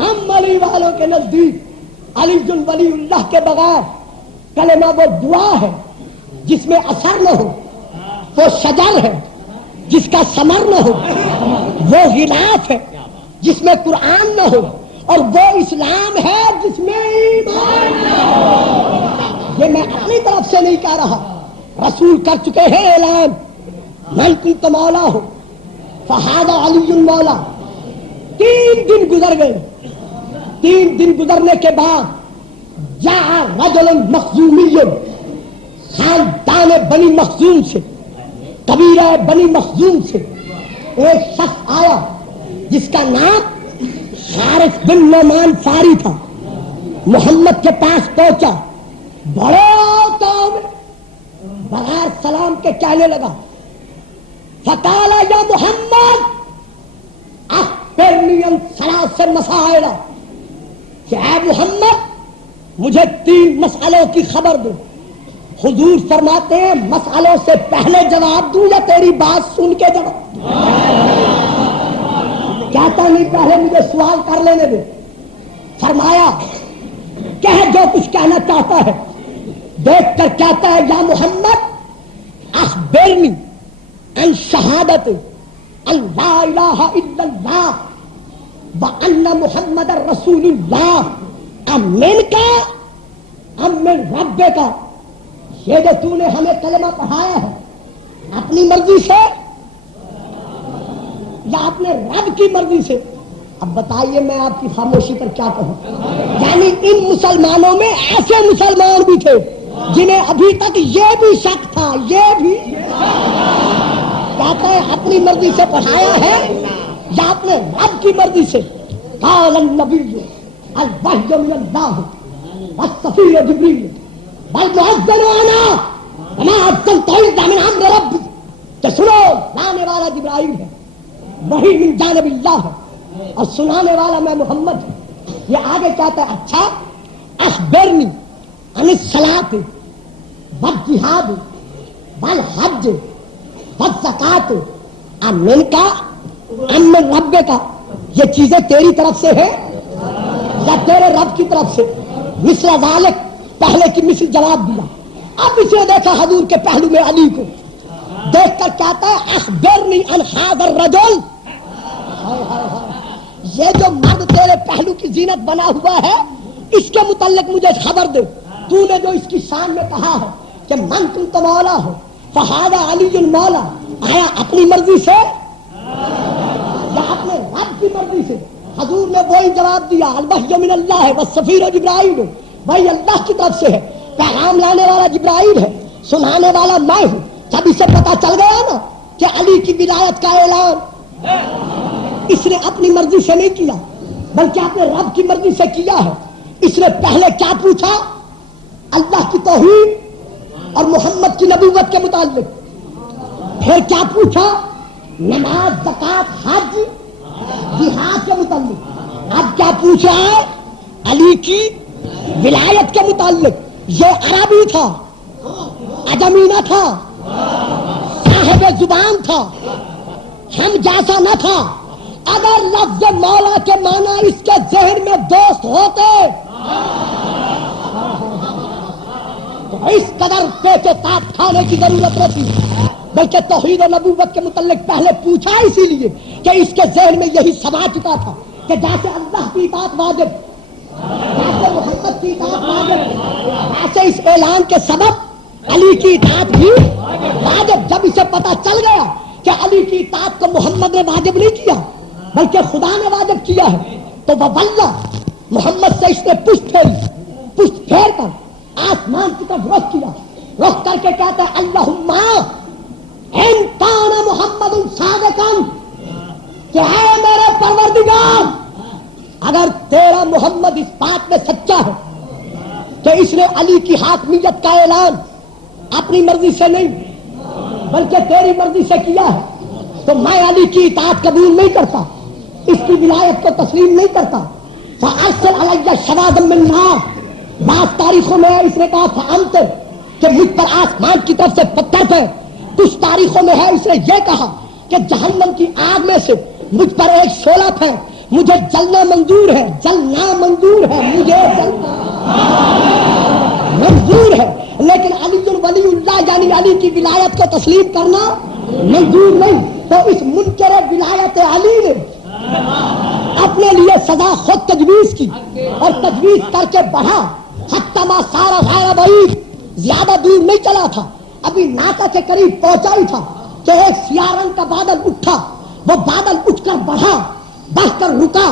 ہم علی والوں کے نزدیک علی ولی اللہ کے بغیر کلمہ وہ دعا ہے جس میں اثر نہ ہو، وہ شجر ہے جس کا ثمر نہ ہو، وہ غلاف ہے جس میں قرآن نہ ہو، اور وہ اسلام ہے جس میں ایمان نہ ہو۔ یہ میں اپنی طرف سے نہیں کہہ رہا، رسول کر چکے ہیں اعلان، من کنت مولا ہو فہذا علی مولا۔ 3 دن گزر گئے، 3 دن گزرنے کے بعد جاء رجل مخزومی، خاندان بنی مخزوم سے، قبیلہ بنی مخزوم سے ایک شخص آیا جس کا نام حارث بن نعمان فاری تھا، محمد کے پاس پہنچا، بڑا کام بغیر سلام کے کہنے لگا، فقال یا محمد اخبرنی عن 3 مسائل، کہ اے محمد مجھے 3 مسئلوں کی خبر دو۔ حضور فرماتے ہیں مسئلوں سے پہلے جواب دوں یا تیری بات سن کے جواب؟ کہتا نہیں پہلے مجھے سوال کر لینے دے۔ فرمایا کہہ جو کچھ کہنا چاہتا ہے۔ دیکھ کر کہتا ہے یا محمد اخبرنی ان شہادت ان لا الہ الا اللہ وان محمد رسول اللہ امن کا امن رب کا۔ یہ جو تو نے ہمیں کلمہ پڑھایا ہے اپنی مرضی سے یا اپنے رب کی مرضی سے؟ اب بتائیے میں آپ کی خاموشی پر کیا کہوں؟ یعنی ان مسلمانوں میں ایسے مسلمان بھی تھے جنہیں ابھی تک یہ بھی شک تھا، یہ بھی کہتا ہے اپنی مرضی سے پڑھایا ہے یا اپنے رب کی مرضی سے؟ قال النبی الوحی من اللہ والصفی جبریل والمعذن انا وما ارسلت الا من امر ربی، کہ سنو لانے والا جبرائیل ہے، وحی من جانب اللہ ہے، اور سنانے والا میں محمد ہوں۔ یہ آگے کہتا ہے اچھا اخبرنی عن الصلاۃ والجہاد والحج والزکات امن کا امن رب کا، یہ چیزیں تیری طرف سے ہیں یا تیرے رب کی طرف سے؟ مثل ذالک، پہلے کی مثل جواب دیا۔ اب اسے دیکھا حضور کے پہلو میں علی کو دیکھ کر کہتا ہے اخبرنی عن ھذا الرجل، یہ جو مرد تیرے پہلو کی زینت بنا ہوا ہے اس کے متعلق مجھے خبر دے۔ تو نے جو اس کی شان میں کہا ہے کہ من کنت مولا ہو فہذا علی المولا، آیا اپنی مرضی سے یا اپنے رب کی مرضی سے؟ حضور نے وہی جواب دیا، الوحی من اللہ والسفیر جبرائیل، وہی اللہ کی طرف سے ہے، پیغام لانے والا جبرائیل ہے، سنانے والا میں ہوں۔ جب اسے پتا چل گیا نا کہ علی کی ولایت کا اعلان اس نے اپنی مرضی سے نہیں کیا بلکہ اپنے رب کی مرضی سے کیا ہے، اس نے پہلے کیا پوچھا؟ اللہ کی توحید اور محمد کی نبوت کے متعلق، پھر کیا پوچھا؟ نماز، زکات، حج، جہاد کے متعلق۔ اب کیا پوچھا ہے؟ علی کی ولایت کے متعلق۔ یہ عربی تھا، عجمی نہ تھا، صاحب زبان تھا، ہم جیسا نہ تھا۔ اگر لفظ مولا کے معنی اس کے ذہن میں دوست ہوتے تو اس قدر پیچے تاپ کھانے کی ضرورت نہیں، بلکہ توحید و نبوت کے متعلق پہلے پوچھا اسی لیے کہ اس کے ذہن میں یہی سما چکا تھا کہ جیسے اللہ کی اطاعت واجب، جیسے محمد کی اطاعت واجب، ایسے اس اعلان کے سبب علی کی اطاعت بھی واجب۔ جب اسے پتا چل گیا کہ علی کی اطاعت کو محمد نے واجب نہیں کیا بلکہ خدا نے واجب کیا ہے، تو واللہ محمد سے اس نے پشت پھیری، پشت پھیر کر آسمان کی طرف رخ کیا، رخ کر کے کہتا ہے اللہم ان کان محمد صادقا، کہ اے میرے پروردگار اگر تیرا محمد اس بات میں سچا ہے کہ اس نے علی کی حاکمیت کا اعلان اپنی مرضی سے نہیں بلکہ تیری مرضی سے کیا ہے، تو میں علی کی اطاعت قبول نہیں کرتا، اس کی ولایت کو تسلیم نہیں کرتا۔ فارسل علی شواظ من نار، بعض تاریخوں میں اس نے کہا فانتر، کہ مجھ پر آسمان کی طرف سے پتھر پہ، کچھ تاریخوں میں ہے اس نے یہ کہا کہ جہنم کی آگ میں سے مجھ پر ایک شعلہ ہے، مجھے جلنا منظور ہے، جلنا منظور ہے، مجھے جلنا منظور ہے، لیکن علی ولی اللہ یعنی علی کی ولایت کو تسلیم کرنا منظور نہیں۔ تو اس منکر ولایت علی نے اپنے لیے سزا خود تجویز کی اور تجویز کر کے بڑھا، حتی ما سارا غیر بعید، زیادہ دور نہیں چلا تھا، ابھی ناکا کے قریب پہنچا ہی تھا کہ ایک سیاہ رنگ کا بادل اٹھا، وہ بادل اٹھ کر بڑھا، بڑھ کر رکا،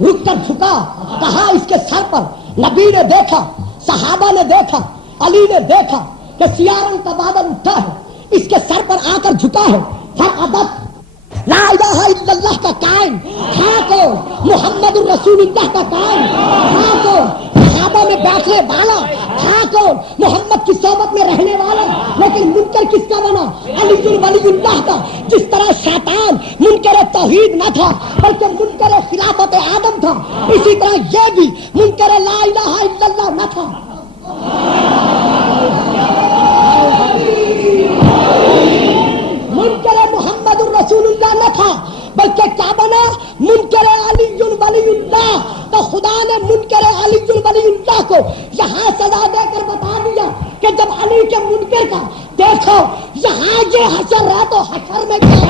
رک کر جھکا، کہا اس کے سر پر، نبی نے دیکھا، صحابہ نے دیکھا، علی نے دیکھا کہ سیاہ رنگ کا بادل اٹھا ہے، اس کے سر پر آ کر جھکا ہے، فعدت لا الہ الا اللہ کا قائم ہے کون؟ محمد الرسول اللہ کا قائم ہے کون؟ صحابہ میں بیٹھنے والا ہے کون؟ محمد کی صحبت میں رہنے والا۔ لیکن منکر کس کا بنا؟ علی ولی اللہ کا۔ جس طرح شیطان منکر توحید نہ تھا بلکہ منکر خلافت آدم تھا، اسی طرح یہ بھی منکر لا الہ الا اللہ نہ تھا، منکر محمد الرسول اللہ نہ تھا، بلکہ کیا بنا؟ منکر علی ولی اللہ۔ تو خدا نے منکر علی ولی اللہ کو یہاں سزا دے کر بتا دیا کہ جب علی کے منکر کا دیکھو یہاں یہ حشر ہے تو حشر میں کیا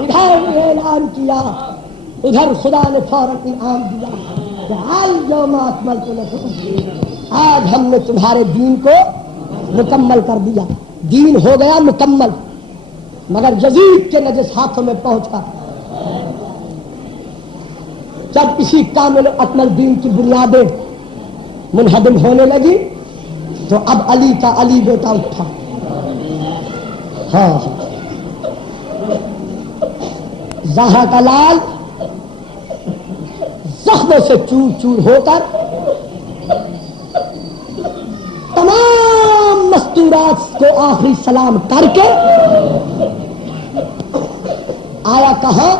ادھر اعلان کیا، ادھر خدا نے فوراً انعام دیا کہ اليوم اکملت لکم، آج ہم نے تمہارے دین کو مکمل کر دیا۔ دین ہو گیا مکمل، مگر یزید کے نجس ہاتھوں میں پہنچ کر جب اسی کامل اکمل دین کی بنیادیں منہدم ہونے لگی تو اب علی کا علی بیٹا اٹھا، ہاں زہرا کا لال زخموں سے چور چور ہو کر تمام مستورات کو آخری سلام کر کے آیا کہاں؟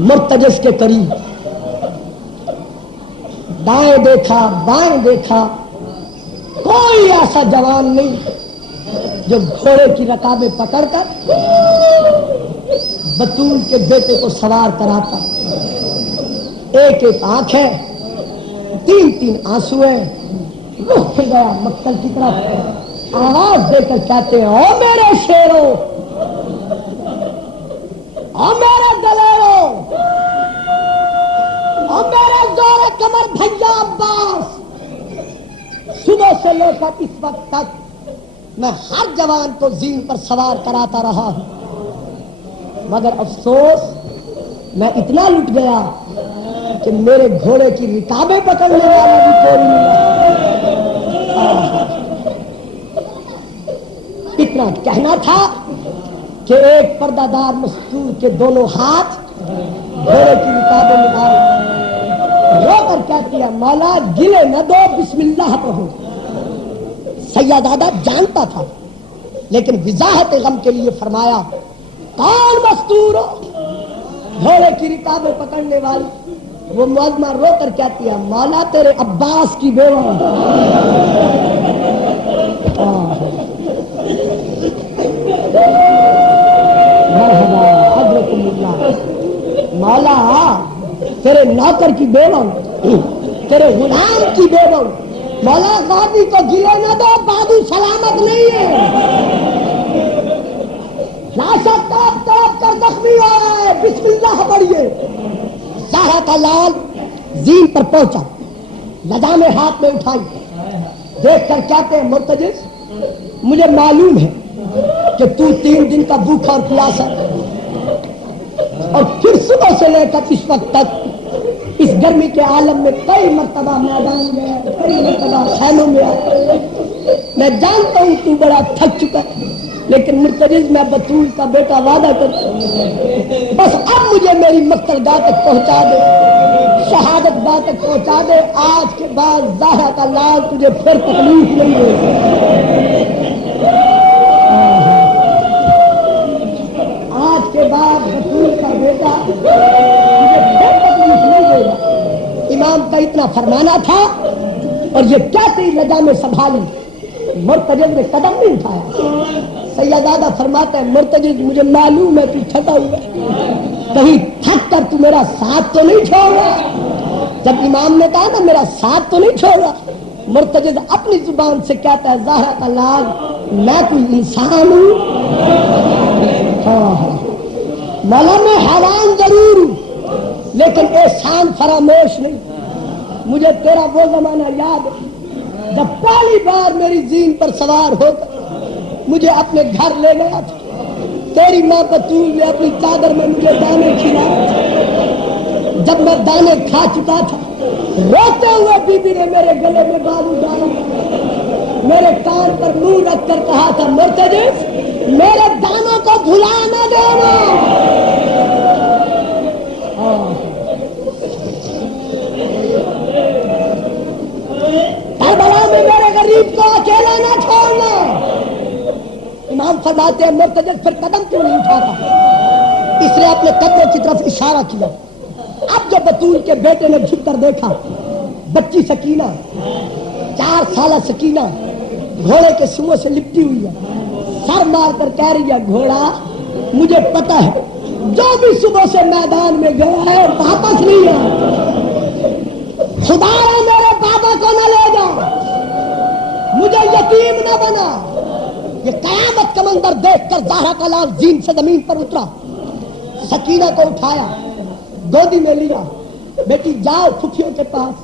مرتجس کے قریب، دائیں دیکھا بائیں دیکھا، کوئی ایسا جوان نہیں جو گھوڑے کی رکابیں پکڑ کر بطول کے بیٹے کو سوار کراتا۔ ایک ایک آنکھ ہے، تین تین آنسو ہیں، رخ پھر گیا مقتل کی طرف، آواز دے کر کہتے ہیں او میرے شیرو، اور میرے دلیروں اور میرے زور کمر بھیا عباس، صبح سے لے کر اس وقت تک میں ہر جوان کو زین پر سوار کراتا رہا ہوں، مگر افسوس میں اتنا لٹ گیا کہ میرے گھوڑے کی رکابیں پکڑنے والا بھی کوئی نہیں رہا۔ اتنا کہنا تھا کہ ایک پردہ دار مستور کے دونوں ہاتھ گھوڑے کی رکابیں نکال رو کر کہتی ہے مولا گلے نہ دو بسم اللہ پڑھو۔ سیدادہ جانتا تھا لیکن وضاحت غم کے لیے فرمایا کون مستور ہو؟ گھوڑے کی رکابیں پکڑنے والی وہ معظمہ رو کر کہتی ہے مولا تیرے عباس کی بیوہ۔ مرحبا حضرت اللہ، مولا تیرے نوکر کی بیوہ، تیرے غلام کی بیوہ، مولا غازی کو گلے نہ دو، بازو سلامت نہیں ہے، لاشا تڑپ تڑپ کر زخمی ہو رہا ہے، بسم اللہ پڑھیے۔ زہرا کا لال زین پر پہنچا، لجامیں ہاتھ میں اٹھائی، دیکھ کر کہتے ہیں مرتجز مجھے معلوم ہے کہ تو 3 دن کا بھوکا اور پیاسا، اور پھر صبح سے لے کر اس وقت تک اس گرمی کے عالم میں کئی مرتبہ میدان میں کئی مرتبہ خیموں میں آیا۔ میں جانتا ہوں تو بڑا تھک چکا، لیکن مرتجز میں بطول کا بیٹا وعدہ کرتا ہوں بس اب مجھے میری مقتل گاہ تک پہنچا دے، شہادت گاہ تک پہنچا دے، آج کے بعد زہرا کا لال تجھے پھر تکلیف نہیں دے گا، آج کے بعد بطول کا بیٹا تجھے پھر تکلیف نہیں دے گا۔ امام کا اتنا فرمانا تھا اور یہ کہتے ہی لجا میں سنبھالی، مرتجز نے قدم نہیں اٹھایا۔ سیدادہ فرماتا ہے مرتجز مجھے معلوم ہے تو چھٹا ہوا ہے، کہیں تھک کر تو میرا ساتھ تو نہیں چھوڑ رہا؟ جب امام نے کہا نا میرا ساتھ تو نہیں چھوڑ رہا، مرتجز اپنی زبان سے کہتا ہے زہرا کا لال میں کوئی انسان ہوں؟ مولا میں حیران ضرور ہوں لیکن احسان فراموش نہیں۔ مجھے تیرا وہ زمانہ یاد ہے جب پہلی بار میری زین پر سوار ہو کر مجھے اپنے گھر لے گیا تھا، تیری ماں بطول نے اپنی چادر میں مجھے دانے کھلائے، جب میں دانے کھا چکا تھا روتے ہوئے بی بی نے میرے گلے میں بازو ڈالا، میرے کان پر منہ رکھ کر کہا تھا مرتجز میرے دانوں کو بھلا نہ دینا۔ کربلا میں میرے غریب کو اکیلا نہ چھوڑنا۔ امام فرماتے ہیں مرتجز پھر قدم کیوں نہیں اٹھاتا؟ اس نے اپنے قدموں کی طرف اشارہ کیا۔ اب جو بطول کے بیٹے نے جھک کر دیکھا بچی سکینہ 4 سالہ سکینہ گھوڑے کے سنگوں سے لپٹی ہوئی ہے، سر مار کر کہہ رہی ہے گھوڑا مجھے پتا ہے جو بھی صبح سے میدان میں گیا ہے واپس نہیں آیا، خدا را میرے بابا کو نہ لے جا، مجھے یتیم نہ بنا۔ یہ قیامت کا منظر دیکھ کر زہرا کا لال زین سے زمین پر اترا، سکینہ کو اٹھایا گودی میں لیا، بیٹی جاؤ پھپھیوں کے پاس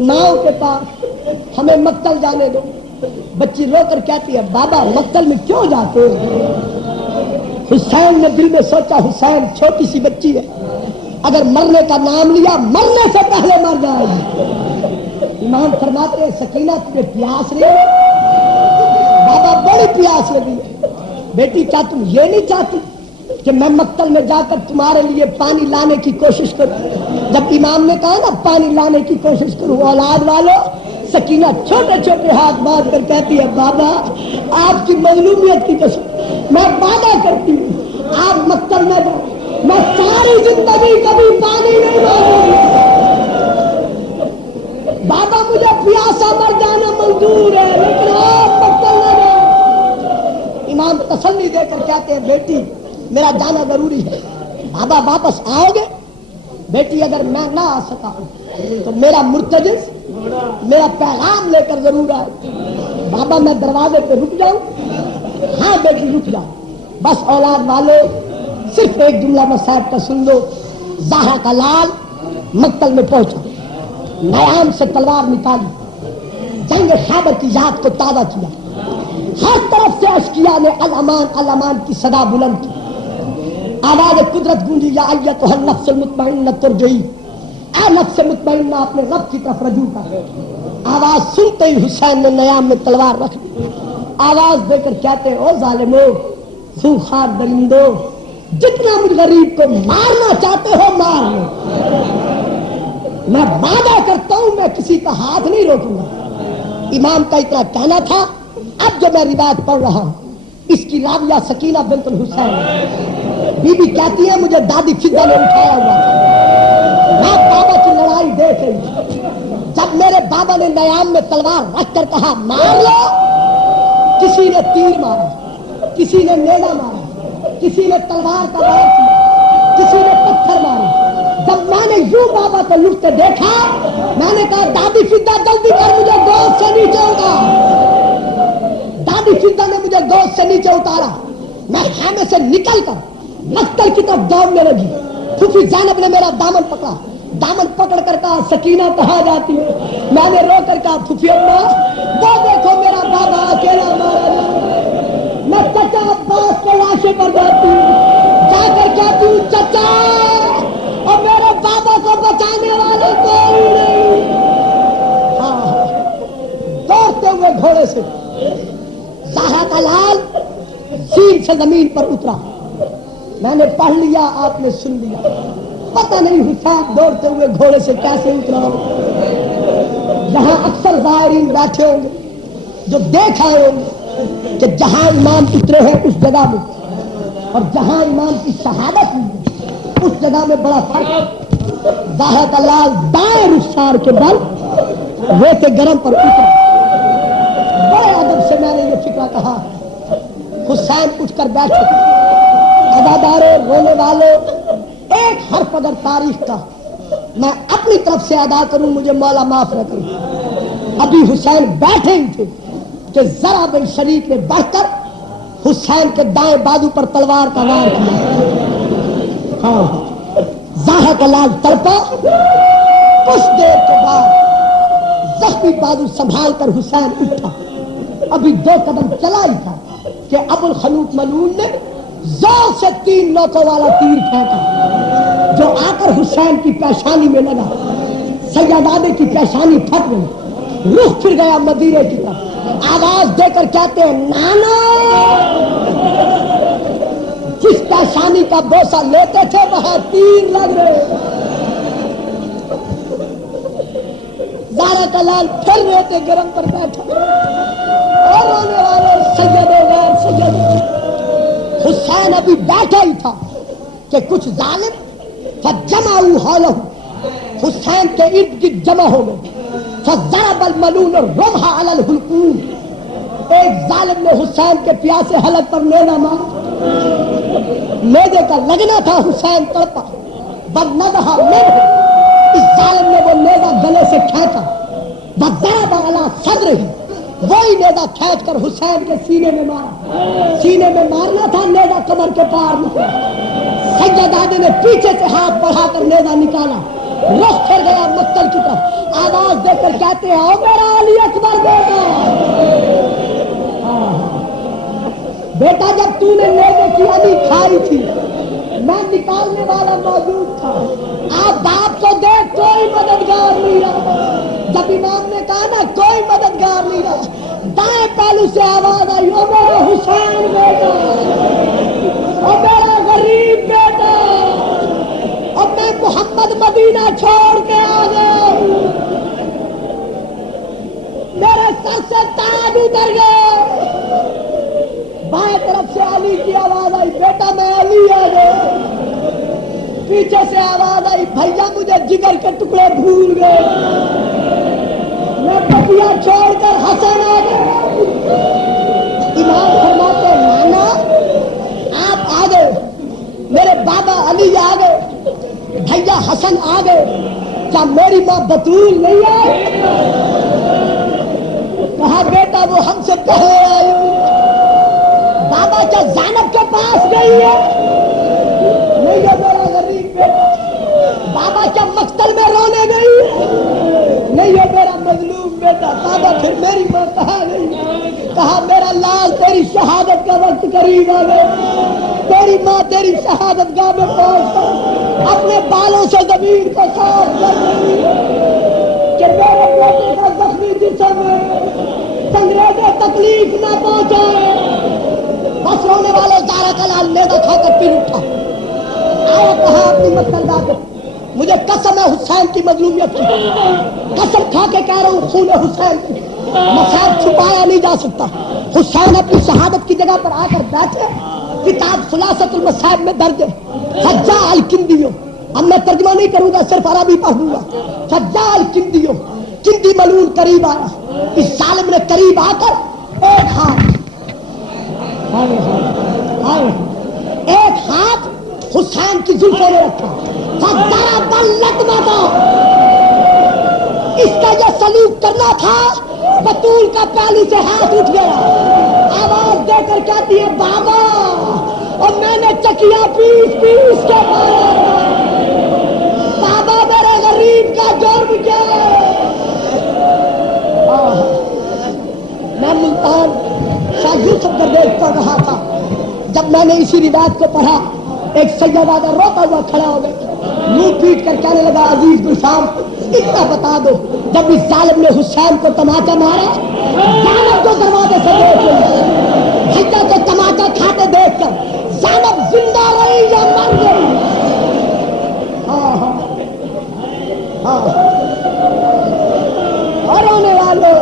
ماؤں کے پاس ہمیں مقتل جانے دو۔ بچی رو کر کہتی ہے بابا مقتل میں کیوں جاتے ہو؟ حسین نے دل میں سوچا حسین چھوٹی سی بچی ہے، اگر مرنے کا نام لیا مرنے سے پہلے مر جائے گی۔ امام فرماتے ہیں سکینہ تجھے پیاس رہی ہے؟ بابا بڑی پیاس لگی ہے۔ بیٹی کیا تم یہ نہیں چاہتی کہ میں مقتل میں جا کر تمہارے لیے پانی لانے کی کوشش کروں؟ جب امام نے کہا نا پانی لانے کی کوشش کروں اولاد والو، سکینہ چھوٹے چھوٹے ہاتھ باندھ کر کہتی ہے بابا آپ کی مظلومیت کی قسم میں وعدہ کرتی ہوں آپ مقتل میں جاؤ میں ساری زندگی کبھی پانی نہیں مانگوں گی۔ بابا مجھے پیاسا مر جانا منظور ہے لیکن آپ مقتل نہ جاؤ۔ امام تسلی دے کر کہتے ہیں بیٹی میرا جانا ضروری ہے، بابا واپس آؤ گے؟ بیٹی اگر میں نہ آ سکا تو میرا مرتجز میرا پیغام لے کر ضرور آئے۔ بابا میں دروازے پہ رک جاؤں؟ ہاں بیٹی رک جاؤ۔ بس اولاد والے صرف ایک جملہ مصائب کا سن لو. زہرا کا لال مقتل میں پہنچا, نیام سے تلوار نکالی, جنگ خیبر کی یاد کو تازہ کیا, ہر طرف سے اشکیا نے الامان الامان کی صدا بلند کی, آواز قدرت گونجی یا ایتھا النفس المطمئنہ ترجعی, اے نفس مطمئنہ اپنے رب کی طرف رجوع کر. آواز سنتے ہی حسین نے نیام میں تلوار رکھ لی, آواز دے کر کہتے او ظالمو خونخوار درندو, جتنا مجھ غریب کو مارنا چاہتے ہو مار لو, میں وعدہ کرتا ہوں میں کسی کا ہاتھ نہیں روکوں گا. امام کا اتنا کہنا تھا. اب جو میں روایت پڑھ رہا ہوں اس کی راویہ سکینہ بنت الحسین بی بی کہتی ہے مجھے دادی فضہ نے اٹھایا ہوا تھا, میں بابا کی لڑائی دیکھ رہی تھی. جب میرے بابا نے نیام میں تلوار رکھ کر کہا مار لو, کسی نے تیر مارا, کسی نے نیزہ مارا, کسی نے تلوار کا وار کیا, کسی نے پتھر مارے. جب میں نے یوں بابا کو لٹتے دیکھا میں نے کہا دادی فضہ جلدی کر مجھے گود سے نیچے اتار. دادی فضہ نے مجھے گود سے نیچے اتارا. میں خیمے سے نکل کر مقتل کی طرف دوڑنے لگی. پھوپھی زینب نے میرا دامن پکڑا, دامن پکڑ کر کہا سکینہ کہاں جاتی ہے. میں نے رو کر کہا پھوپھی اماں وہ دیکھو میرا بابا اکیلا مارا جا رہا ہے. میں چچا عباس کے لاشے پر جاتی ہوں, جا کر کہتی ہوں چچا اور میرے بابا کو بچانے والے کوئی نہیں. دوڑتے ہوئے گھوڑے سے زہرا کا لال زین سے زمین پر اترا. میں نے پڑھ لیا, آپ نے سن لیا. پتہ نہیں حسین دوڑتے ہوئے گھوڑے سے کیسے اترا. یہاں اکثر زائرین بیٹھے ہوں گے جو دیکھ آئے ہوں گے کہ جہاں امام اترے ہیں اس جگہ میں اور جہاں امام کی شہادت ہوئی اس جگہ میں بڑا فرق ہے. زہرا کا لال دائیں رخسار کے بل ریت گرم پر اترا. بڑے ادب سے میں نے یہ فکرہ کہا. حسین اٹھ کر بیٹھے, اداداروں رونے والوں, ایک حرف اگر تاریخ کا میں اپنی طرف سے ادا کروں مجھے مولا معاف نہ کروں. ابھی حسین بیٹھے ہی تھے کہ ذرا بن شریف نے بڑھ کر حسین کے دائیں بازو پر تلوار کا وار کیا. ہاں زہرا کا لال تڑپا. کچھ دیر کے بعد زخمی بازو سنبھال کر حسین اٹھا. ابھی 2 قدم چلا ہی تھا کہ ابو الخلوق ملعون نے زور سے 3 نوکوں والا تیر پھینکا جو آ کر حسین کی پیشانی میں لگا. سیدادے کی پیشانی پھٹ گئی, رخ پھر گیا مدینے کی طرف. آواز دے کر کہتے ہیں نانا. جس پیشانی کا بوسہ لیتے تھے وہاں تیر لگ رہے. زہرا کا لال پھر ریت گرم پر بیٹھا اور رونے والے سید غیر سید. حسین ابھی بیٹھا ہی تھا کہ کچھ ظالم فجمعوا حولہ, حسین کے ارد گرد جمع ہو گئے. فضرب الملعون الرمح علی الحلقوم, ایک ظالم نے حسین کے پیاسے حلق پر نیزہ مارا. نیزے کا لگنا تھا, حسین تڑپا. بنضح منہ, اس ظالم نے وہ نیزہ گلے سے کھینچا. وضرب علی صدرہ, وہی نیزہ کھینچ کر حسین کے سینے میں مارا. سینے میں مارنا تھا, نیزہ کمر کے پار نکلا. سیدادے نے پیچھے سے ہاتھ بڑھا کر نیزہ نکالا, رخ پھر گیا مقتل کی طرف. آواز دے کر کہتے ہیں او میرا علی اکبر بیٹا. بیٹا جب تو نے نیزے کی علی کھائی تھی میں نکالنے والا موجود تھا. آپ باپ کو دیکھ کوئی مددگار نہیں رہا. جب امام نے کہا نا کوئی مددگار نہیں رہا, دائیں پہلو سے آواز آئی او میرا حسین بیٹا, او میرا غریب بیٹا, اور میں محمد مدینہ چھوڑ کے آ گیا ہوں. میرے سر سے تاج اتر گئے. بائیں طرف سے علی کی آواز آئی بیٹا میں علی آ گیا. پیچھے سے آواز آئی بھیا مجھے جگر کے ٹکڑے بھول گئے, میں بٹیا چھوڑ کر حسن آ گیا. امام فرماتے نانا آپ آ گئے, میرے بابا علی آ گئے, بھیا حسن آ گئے, کیا میری ماں بطول نہیں آئی؟ کہا بیٹا وہ ہم سے پہلے آئی. بابا کیا زینب کے پاس گئی ہے؟ شہادت کا وقت قریب آ گیا، تیری ماں تیری شہادت گاہ میں پہنچ کر اپنے بالوں سے زمین کو صاف کر رہی ہے کہ میرے بیٹے کا زخمی جسم سنگریزے تکلیف نہ پہنچائے۔ بس رونے والے زارا کا لال نیزہ کھا کر پھر اٹھا، آیا کہا اپنی مسکردہ کو، مجھے قسم ہے حسین کی مظلومیت کی، قسم کھا کے کہہ رہا ہوں خون حسین کی، مسائب چھپایا نہیں جا سکتا۔ حسین اپنی شہادت کی جگہ پر آ کر بیٹھے، کتاب خلاصۃ المصائب میں درج ہے، فجاء الکندیو، اب میں ترجمہ نہیں کروں گا صرف عربی پڑھ دوں گا، فجاء الکندیو، کندی ملعون قریب آیا، اس ظالم نے قریب آ کر ایک ہاتھ ایک ہاتھ حسین کی زلفوں میں رکھا، فضرب اللطمۃ، اس کا یہ سلوک کرنا تھا، بطول کا پیالی سے ہاتھ اٹھ گیا، آواز دے کر کہتی ہے بابا، اور میں نے چکیا پیس پیس کے مارا، بابا میرے غریب کا جرم کیا ہے؟ میں ملتان شاہ یوسف درویش پڑھ رہا تھا، جب میں نے اسی روایت کو پڑھا، ایک سیدہ روتا ہوا کھڑا ہو گیا، منہ پیٹ کر کہنے لگا عزیز گلشام اتنا بتا دو، جب اس ظالم نے حسین کو تماچا مارا، زینب کو دروازے سے دیکھ لی، بھیا کو تماچا کھاتے دیکھ کر زینب زندہ رہی یا مر گئی؟ اور رونے والوں،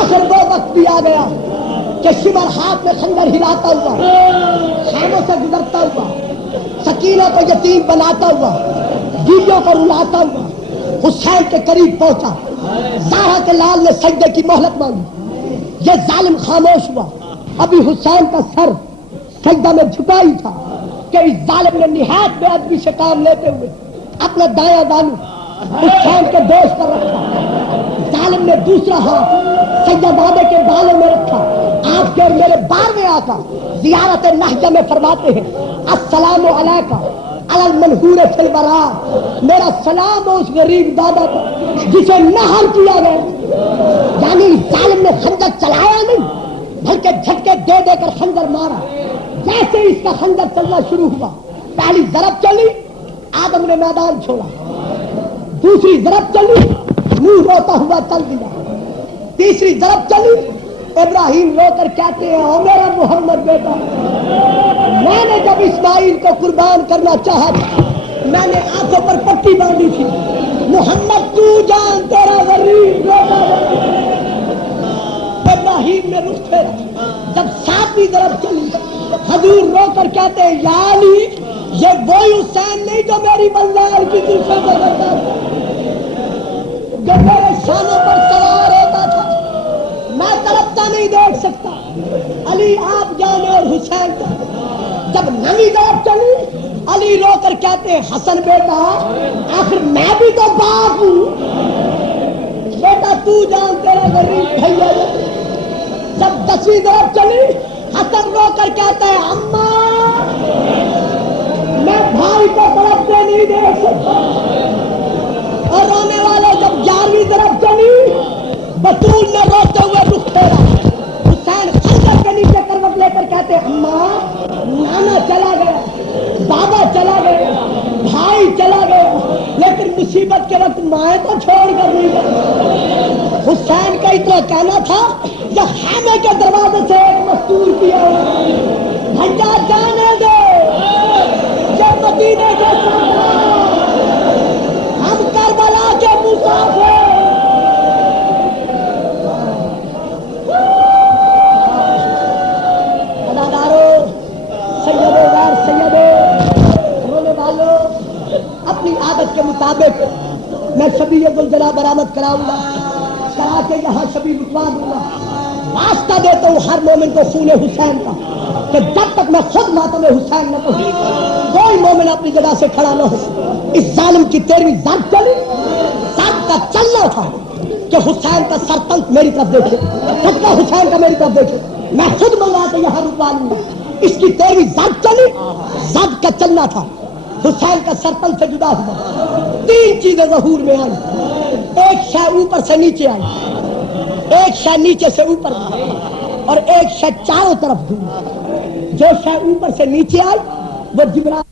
آخر وہ وقت بھی آ گیا کہ شمر ہاتھ میں خنجر ہلاتا ہوا، خیموں سے گزرتا ہوا، سکینہ کو یتیم بناتا ہوا، بیویوں کو رلاتا ہوا، حسین کے قریب پہنچا، زہرا کے لال نے سجدے کی مہلت مانگی، یہ ظالم خاموش ہوا، ابھی حسین کا سر سجدہ میں جھکا ہی تھا کہ اس ظالم نے نہایت بے ادبی سے کام لیتے ہوئے اپنا دایاں بالو حسین کے دوست پر رکھا، ظالم نے دوسرا ہاتھ سیدادے کے بالوں میں رکھا۔ آپ کے اور میرے 12ویں آقا زیارت نہجہ میں فرماتے ہیں السلام علیکہ علی المنحور فی الورا، میرا سلام ہو اس غریب دادا پر جسے نہر کیا گیا، یعنی ظالم نے خنجر چلایا نہیں بلکہ جھٹکے دے دے کر خنجر مارا۔ جیسے اس کا خنجر چلنا شروع ہوا، پہلی ضرب چلی آدم نے میدان چھوڑا، دوسری ضرب چلی منہ روتا ہوا چل دیا، تیسری ضرب چلی ابراہیم رو کر کہتے ہیں او میرا محمد بیٹا، میں نے جب اسماعیل کو قربان کرنا چاہا تھا میں نے آنکھوں پر پٹی باندھی تھی، محمد تو جان تیرا غریب بیٹا۔ ابراہیم نے رخ پھیرا، جب 7ویں ضرب چلی حضور رو کر کہتے ہیں یا علی، یہ وہی حسین نہیں جو میری بلال کی زلفوں کو کرتا تھا، جو میرے شانوں پر سوار ہوتا تھا، میں تڑپتا نہیں دیکھ سکتا۔ علی آپ جانے اور حسین کا جب 9ویں ضرب چلی علی رو کر کہتے ہیں حسن بیٹا آخر میں بھی تو باپ ہوں، بیٹا تو جان تیرا غریب بھیا۔ جب 10ویں ضرب چلی حسن رو کر کہتا ہے اماں میں بھائی کو تڑپتے نہیں دیکھ سکتا۔ اور رونے والے جب 11ویں ضرب چلی بطول نے روتے ہوئے رخ پھیرا، حسین خنجر کے نیچے کروٹ لے کر کہتے اماں نانا چلا گیا، بابا چلا گیا، بھائی چلا گیا، لیکن مصیبت کے وقت مائیں تو چھوڑ کر نہیں گئے۔ حسین کا اتنا کہنا تھا جب خیمے کے دروازے سے ایک مستور کیا بھیا جانے دے، یہ مدینے کے سردار، ہم کربلا کے مسافر۔ اپنی عادت کے مطابق میں شبی ذوالجلال برآمد کراؤں گا، کرا کے یہاں شبی لٹوا دوں گا۔ واسطہ دیتا ہوں ہر مومن کو خون حسین کا کہ جب تک میں خود ماتم حسین نہ پہنچوں کوئی مومن اپنی جگہ سے کھڑا نہ ہو۔ اس ظالم کی 13ویں ضرب چلی، ضرب کا چلنا تھا کہ حسین کا سر تنک میری طرف دیکھے، جھٹکا حسین کا میری طرف دیکھے، میں خود منگا کے یہاں رکوا لوں گا۔ اس کی 13ویں ضرب چلی، ضرب کا چلنا تھا، حسین کا سرپل سے جدا ہوا، 3 چیزیں ظہور میں آئی، ایک شے اوپر سے نیچے آئی، ایک شے نیچے سے اوپر آئی۔ اور ایک شے چاروں طرف گھومی. جو شے اوپر سے نیچے آئی وہ جبرائیل